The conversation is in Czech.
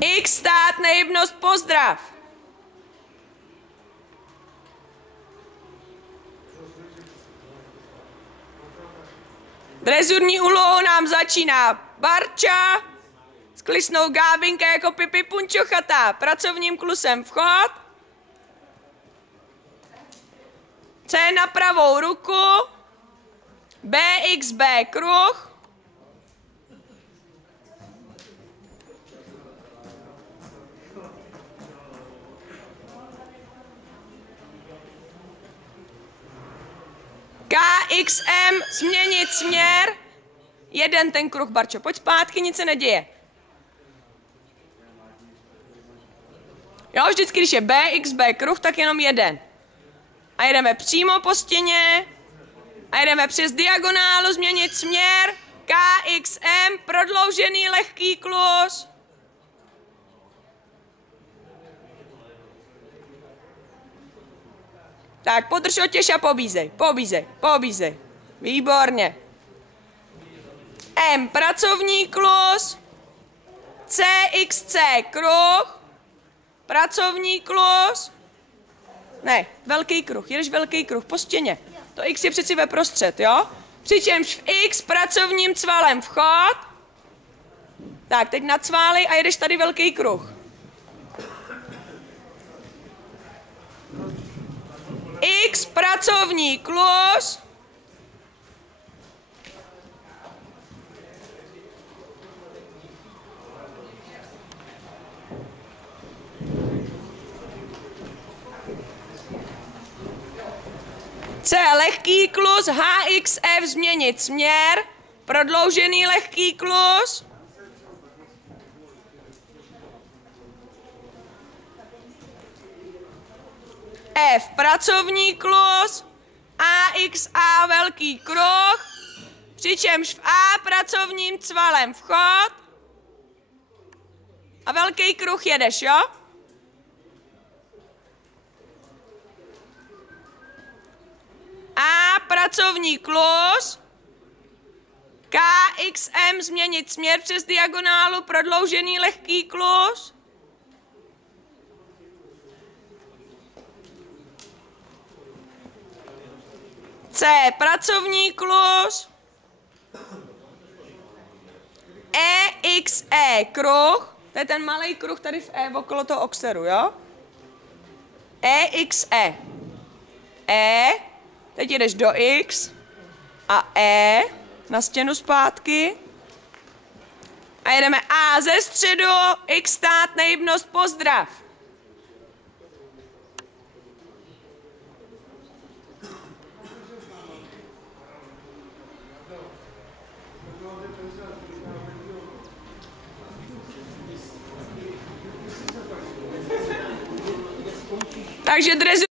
X stát, nehybnost, pozdrav. Drezurní úlohou nám začíná Barča, sklisnou Gábinka jako Pipi Punčochata, pracovním klusem vchod, C na pravou ruku, BXB kruh, KXM změnit směr, jeden ten kruh, Barčo, pojď zpátky, nic se neděje. Jo, vždycky, když je BXB kruh, tak jenom jeden. A jedeme přímo po stěně a jedeme přes diagonálu změnit směr, KXM, prodloužený lehký klus. Tak, podrž otěž a pobízej, pobízej, pobízej. Výborně. M, pracovní klus. CXC, kruh. Pracovní klus. Ne, velký kruh, jedeš velký kruh, po stěně. To X je přeci ve prostřed, jo? Přičemž v X pracovním cvalem vchod. Tak, teď nacválej a jedeš tady velký kruh. X pracovní klus. C lehký klus, HXF změnit směr, prodloužený lehký klus. F pracovní klus, AXA velký kruh, přičemž v A pracovním cvalem vchod a velký kruh jedeš, jo? A pracovní klus, KXM změnit směr přes diagonálu, prodloužený lehký klus. C pracovní klus, EXE kruh, to je ten malý kruh tady v E okolo toho oxeru, jo? EXE. E, teď jdeš do X a E na stěnu zpátky. A jedeme A ze středu, X stát, nehybnost, pozdrav. Takže drezu